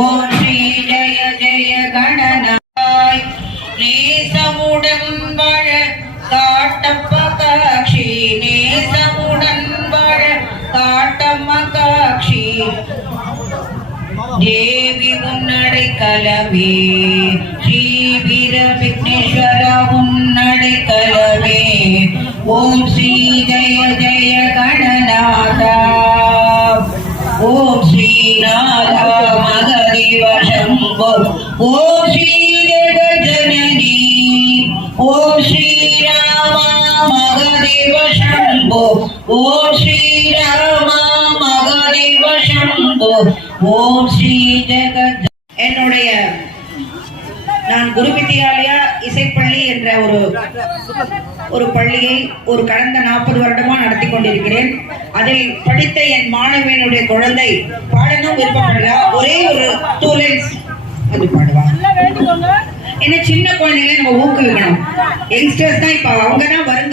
ஓம் ஸ்ரீ ஜெய ஜெய கணநாய் நேசமுடன் வாழ காட்டப்ப காட்சி நேசமுடன் வாழ காட்டம்ம காட்சி தேவி உன்னடை கலவே. ஸ்ரீ வீர விக்னேஸ்வர உன்னடை கலவே. ஓம் ஸ்ரீ ஜெய ஜெய கணநாதா. மகதேவ சம்போ ஓம் ஸ்ரீ ஓம் மகதேவ சம்போ ஓம் மகதேவ சம்போ ஓம் ஸ்ரீ ஜெகஜ என்னுடைய நான் குரு வித்யாலயா இசைப்பள்ளி என்ற ஒரு ஒரு பள்ளியை ஒரு கடந்த நாற்பது வருடமா அதில் படித்த என் மாணவியினுடைய குழந்தை பாடணும் விருப்பப்படுறா. ஒரே ஒரு லைன்ஸ் அது பாடுவா. ஏன்னா சின்ன குழந்தைங்களை நம்ம ஊக்குவிக்கணும். யங்ஸ்டர்ஸ் தான் இப்ப அவங்க தான் வாங்க.